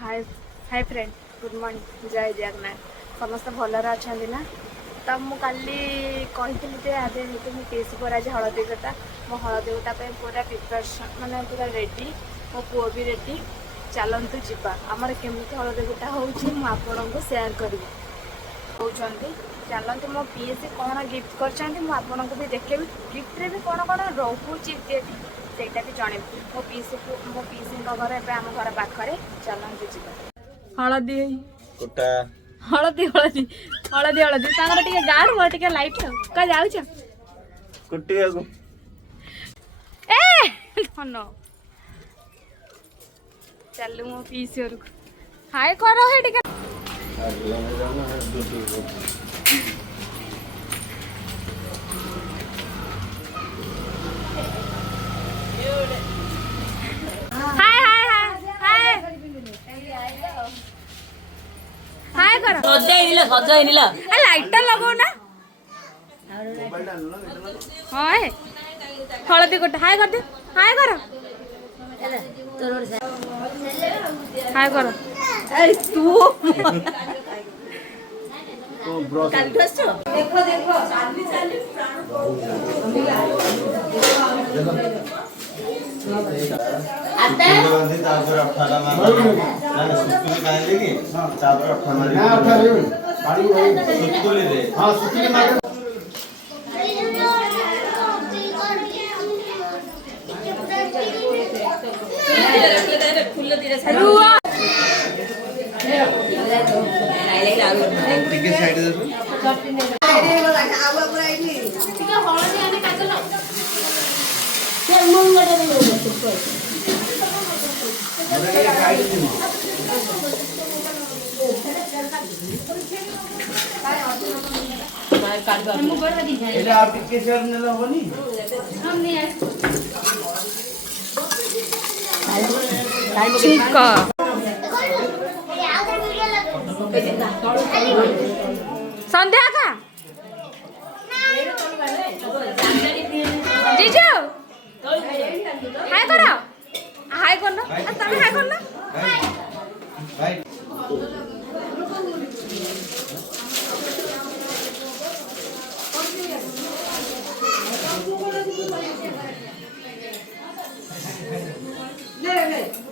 हाय hi friend good morning जय जगन्नाथ समस्त भलर अच्छा ना तो मुझे कही आदे मो पीसी पर आज हलदी कटा मो हलदी कटा पूरा प्रिपरेसन माने पूरा रेडी मो पुओ भी रेडी चलतु जीवा आमर केमी हलदी कटा होपण को सेयार करी कहते चलते मो पीसी कौन गिफ्ट कर भी देखेबी गिफ्ट रे भी कौन कौन रोचे सेटा भी जन मो पीसी घर ए आम घर पाखे चलते जी हलदी कुटा हलदी हलदी हलदी हलदी तांगर टिके गाड़ हो टिके लाइट का जाउछ कुटिया को ए नो चलू मो पीसी घर हाय करो हे टिके हाय हाय हाय हाय करो सजाइनिला आ लाइट लगाओ ना हाय हलदी कोट हाय कर दे हाय करो हाय करो अरे तू देखो देखो चाली चाली आता बंदी तापर अठाला मार ना सुतुली कांदे की तापर अठा मारी ना अठा रे पानी सुतुली रे हां सुतुली मार रुआ टिके साइड दे એટલે આ ટિકે શેર ને લાવવાની ठीक संध्या का जीजू हाय करो हाय करना तमे हाय करना भाई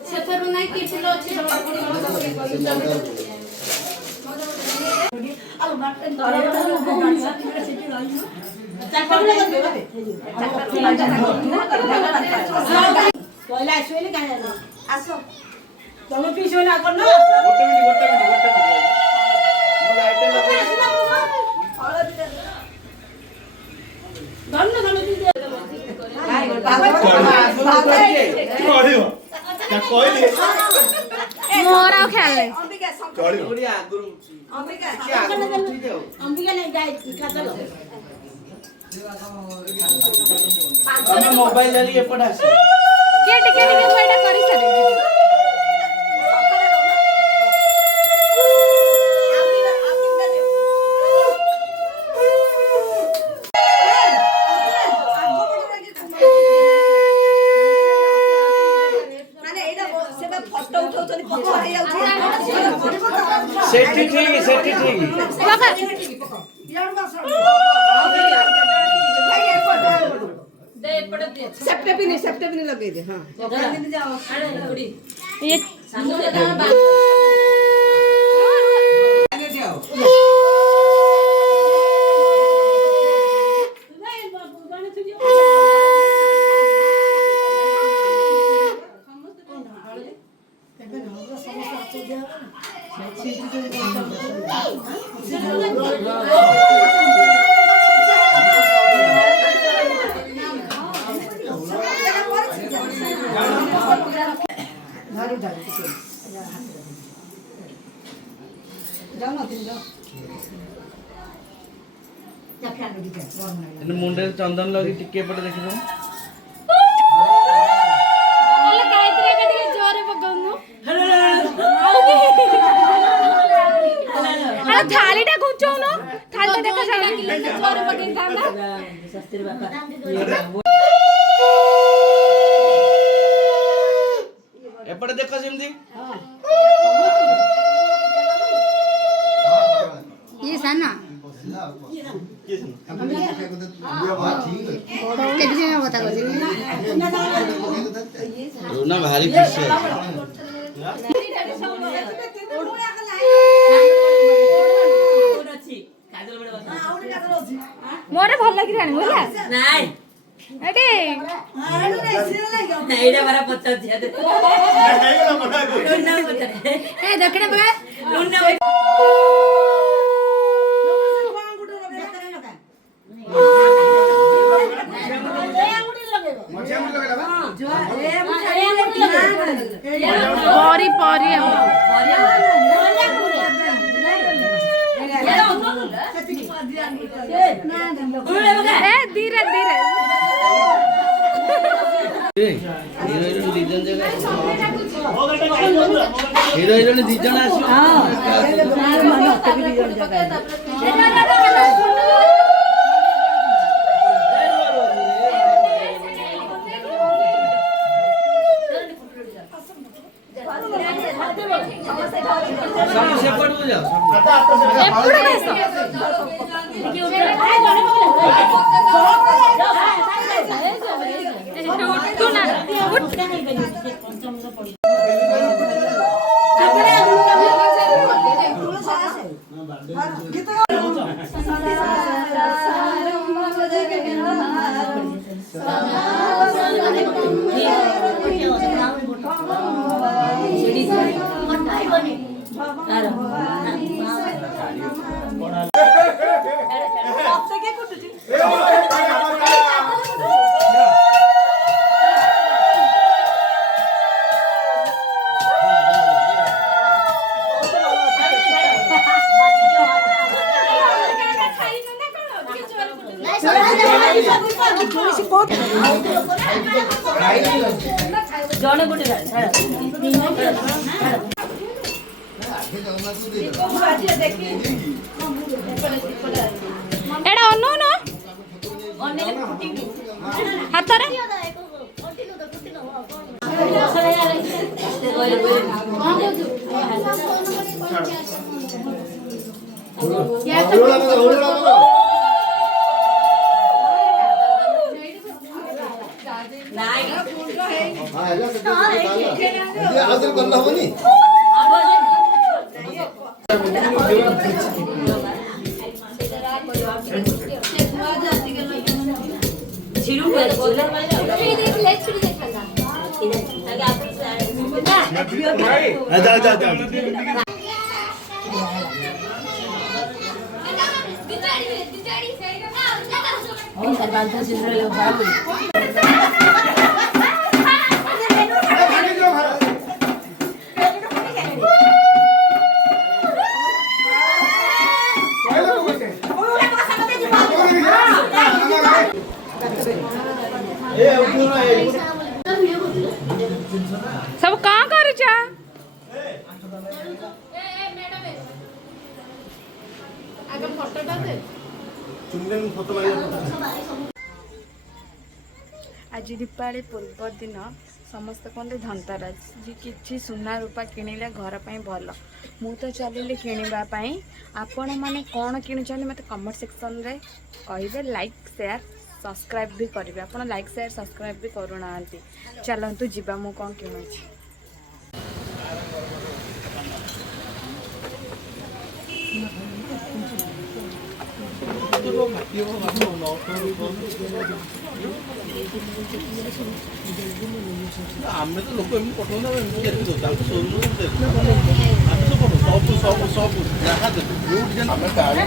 ସେଥରୁ ନାଇଁ କିଛିଲ ଅଛି ତମେ ପିସ୍ ନା କର ନା ଗୋଟେ ମିନିଟ ମୁଁ ଲାଇଟ୍ ଲଗେଇ ଧନ୍ୟ ଧନ୍ୟ ଚଳିବ ତା କହିଲି मोर आ खेलले ଚଳିବ ଓଡିଆ ଆଗରୁ ଅମ୍ବିକା ଅମ୍ବିକା ନାଇଁ ଗାଇ ଖାତଲ ତମେ ମୋବାଇଲ ଧରି ଏପଟେ ଆସ के टिके कोइडा करी सरे सेठी ठीक सेप्टे पिन लगे दे हां ये मुंडे चंदन लगी टिके पटे देखिबो अल्ला गायत्री का टिके जोरे पकाउनु अरे थालीटा घुंचौनो थालीटा देखा जाना जोरे पकिन थाना शास्त्री बापा ଏପଟେ ଦେଖ ସେମିତି ଇଏ ସାନ କେତେ ଜଣ କଥା କହୁଛି ରୋନା ଭାରି ଖୁସି ମୋର ଭଲ ଲାଗି ଜାଣିବୁ ହେଲା ନାଇଁ ଏଠି ଏଇଟା ପରା ପଚାରୁଛି ଲୁନା ପଚାରେ ଏ ଦକ୍ଷିଣ ପକା ଲୁନା ପରି ପରି ଧୀରେ ଧୀରେ ହିରୋ ହିରୋଇନ ଦି ଜଣ ଆସିବ ସବୁ ସେପଟକୁ ଯାଅ ଜଣେ ଗୋଟେ ଏଟା ଅନଉନ ହାତରେ सब कहाँ करुछ आज दीपावली पूर्व दिन समस्त कहते धनतेरस जी किसी सुना रूपा किणिले घर पर भल मु तो चलिए किणापी आपण मैंने कौन कि मत कमेंट सेक्शन रे कहे लाइक शेयर सब्सक्राइब भी करेंगे आप लाइक शेयर सब्सक्राइब भी करूना चलतु जीवा मु कौन किणुची ଆମେ ତ ଲୋକ ଏମିତି ପଠଉନା ଏମିତି କେମିତି ଦଉଛୁ ଆମେ ସବୁ ସବୁ ସବୁ ଯାହା ଦେବୁ ଆମେ ଗାଡ଼ି